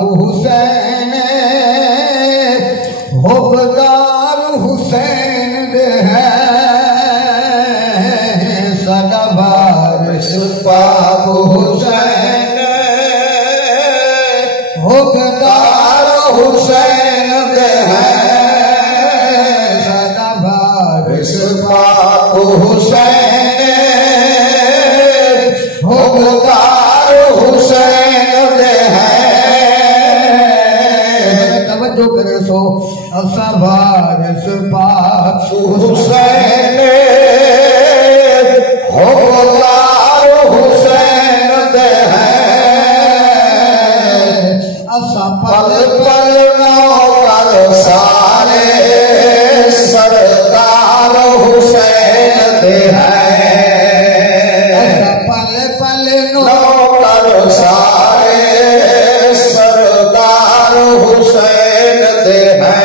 हुसैन हुबदार हुसैन दे है सदा वारिस पाक हुसैन हुबदार हुसैन दे है सदा वारिस पाक हुसैन हुबदार हुसैन दे है तवज्जो करे सो असा वारिस पाक हुसैन हुबदार हुसैन दे है असा पल पल नौकर सारे सरदार हुसैन दे है असा पल पल नौकर सारे सरदार हुसैन दे है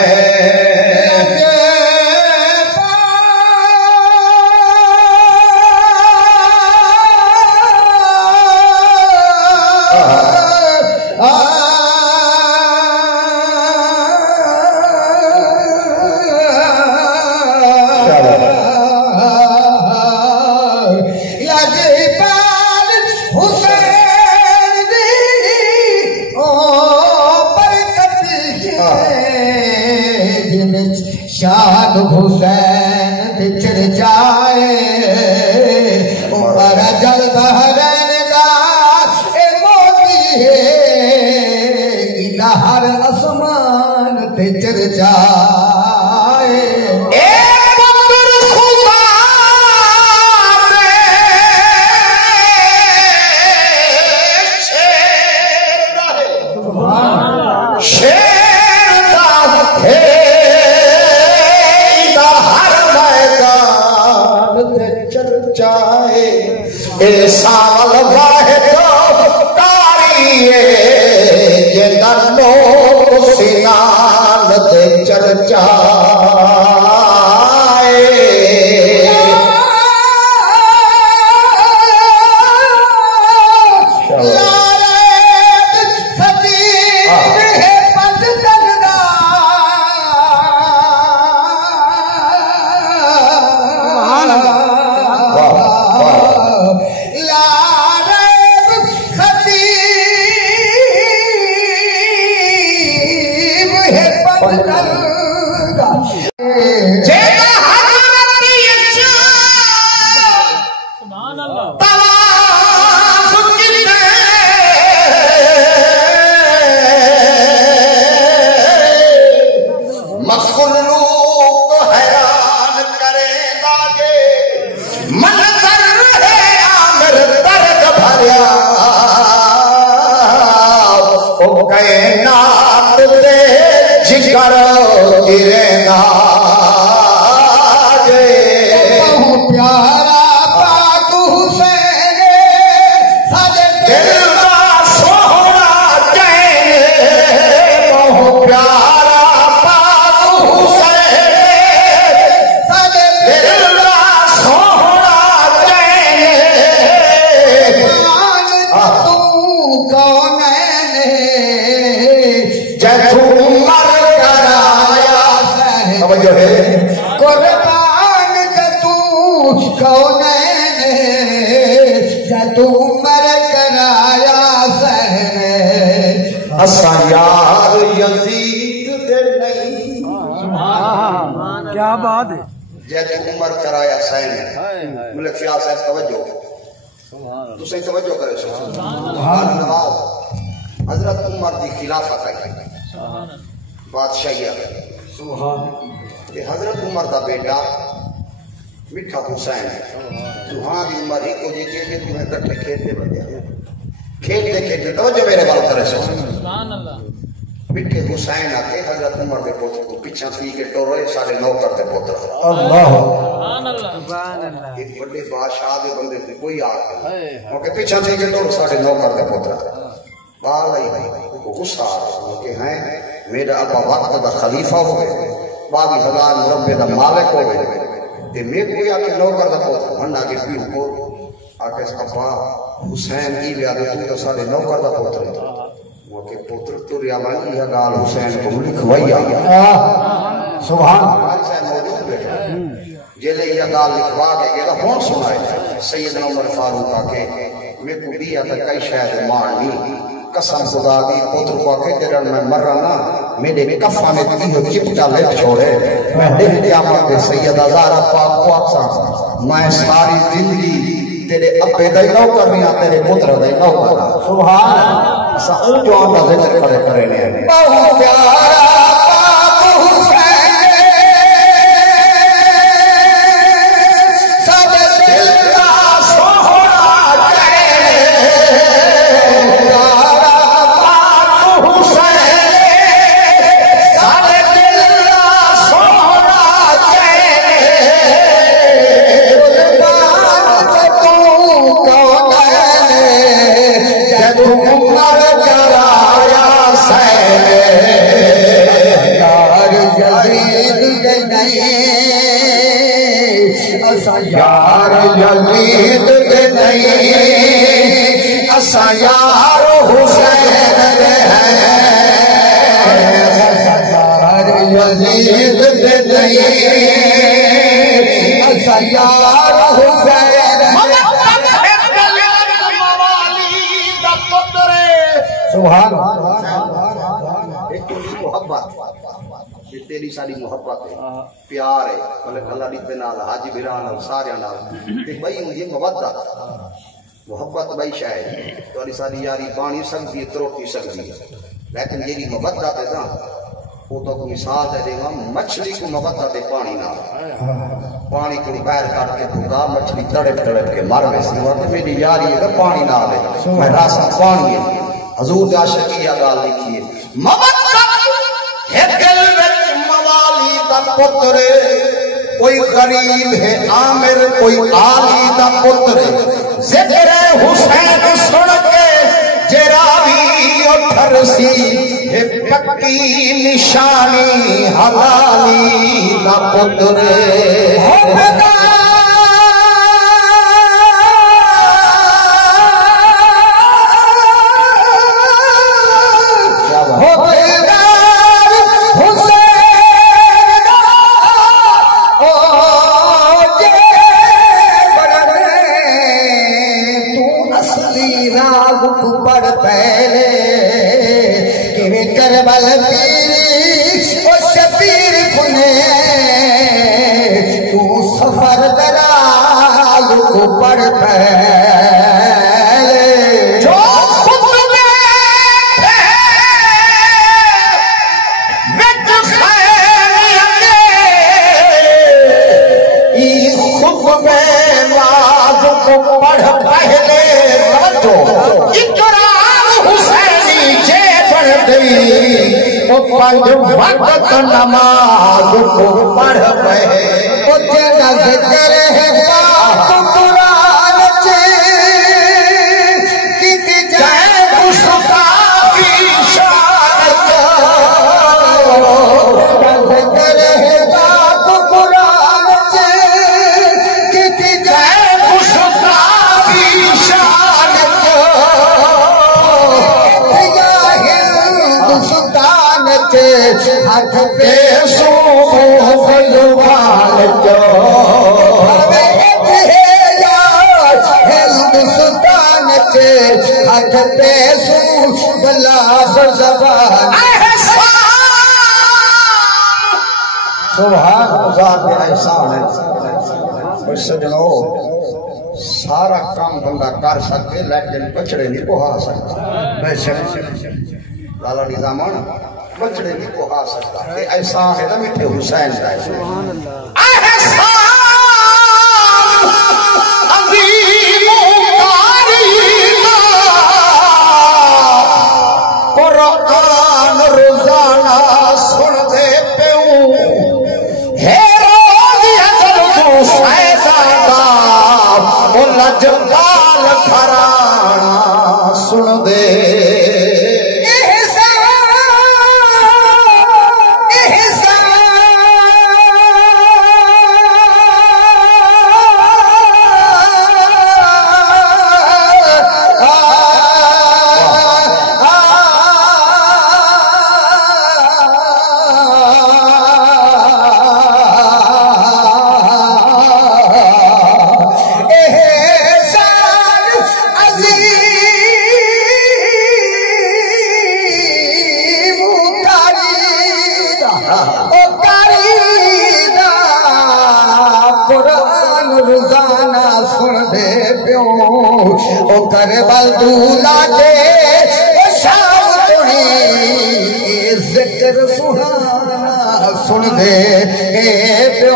शाद हुसैन तिचर जाए ऊपर जल बहरन दा ए मोती है हर आसमान तिचर जाए साल वाहे तो कारिए ये दर्दो सिनान ते चर्चाए यार यजीद दे नहीं क्या बात है जैसे उमर कराया सैन मलिक फियाज साहब तवज्जो तू सही तवज्जो करे सुभान अल्लाह हजरत उमर दी खिलाफत आई बादशाही सुभान ये हजरत उमर दा बेटा मिठा हुसैन सुहां दी उमर ही को जे के तुम्हें इकट्ठे खेलते बंदे खेलते खेलते तवज्जो मेरे बाल करे सुभान अल्लाह मिठे हुसैन आके हजरत उमर के पोते को पीछा थी के टोरे सारे नौकर के पुत्र अल्लाह सुभान अल्लाह एक बड़े बादशाह के बंदे से कोई आ गया ओके पीछा थी के टोरे सारे नौकर के पुत्र बाल आई को गुस्सा आ के हैं मेरा अब्बा वक्त दा खलीफा होवे 22,000 मुरब्बे दा मालिक होवे ते मैं कोई आके नौकर दा पुत्र भन्ना के पीर को आके अब्बा हुसैन की लिया दे तो सारे नौकर दा पुत्र वो के पुत्र तुरिया वाली यह गाल हुसैन को लिखवाई सुभान मौजूद बैठा जेले यह गाल लिखवा के गेला कौन सुनाए सैयदना उमर फारूक आके मैं को बिया तक कई शायद मारनी कसम खुदा दी पुत्र को के जरण में मरना ना मेरे कफा में तीन चिपटा ले छोड़े मैं दिन क़यामत पे सैयदा ज़हरा पाक को अक्सा मैं सारी जिंदगी तेरे अब्बे दा ही नौकर नहीं तेरे पुत्र दा ही नौकर सुभान सा उन जो आंदा जिक्र करे करे ने बहुत प्यारा यार यजीद के नहीं असा यार हुसैन हैं यार यजीद के नहीं असा यार हुसैन सुभान तेरी सारी मोहब्बत है प्यार है मतलब अल्लाह दी नाल हाजी बिरान और सारे नाल ते भाई मुझे मोहब्बत भाई शायद तोरी सारी यारी पानी सकती है त्रोटी सकती है लेकिन जेरी मोहब्बत है ना वो तो मिसाल दे देगा मछली को मोहब्बत है पानी ना पानी को पैर काट के भूखा मछली तड़प तड़प के मर गई मेरी यारी है पानी ना ले मैं रासा पानी है हजूर दी आशिकी या गाल लिखी है मोहब्बत है दिल पुत्र कोई गरीब है आमिर कोई आली दा पुत्र जिक्र हुसैन सुन के जरावी उठर सी है पक्की निशानी हलाली दा पुत्र वक्त नमाज को पढ़ हाथ पे हिंदुस्तान के हाथ पे सजनो सारा काम बंदा कर सकते लेकिन बछड़े नहीं पोहा सकता लाला निजामन बछड़े नहीं पोहा सकता ऐसा है ना मिठे हुसैन का रोजाना सुन दे लजपाल घराना सुन दे कर बलदूला के शाम तुही जिक्र सुहाना सुन दे प्यो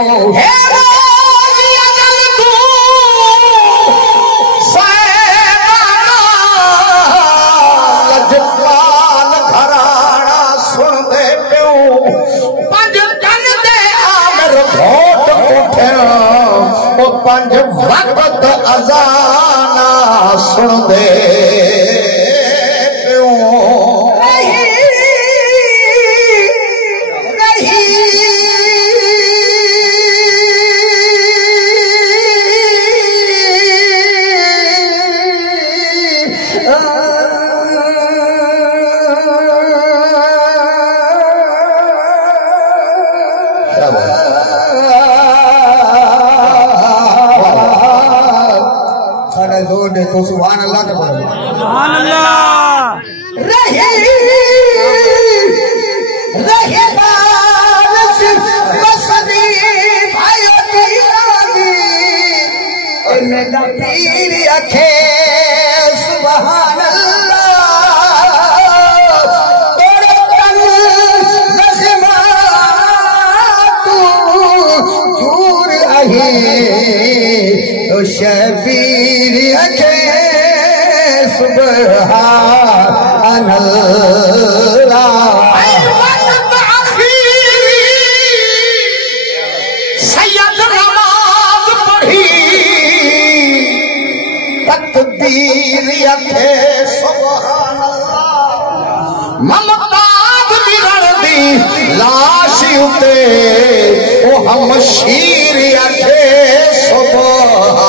लजपाल घराना सुन दे प्यो पंज कन दे आमिर घोट उठे वो पंज वक्त अजाना सुन दे प्यो जोर दे तो सुभान अल्लाह के बोलो सुभान अल्लाह रही बारिश बसदी भाइयों की रागी मेरा पीर अखे सुभान अल्लाह तोड़े तन नज़मा तू दूर आही तो शबीर अखे सुभान अल्लाह सैयद नमाज पढ़ी तकबीर अखे सुभान अल्लाह ममताज बिगड़ दी लाश उते ओ हम शीर अखे सुभान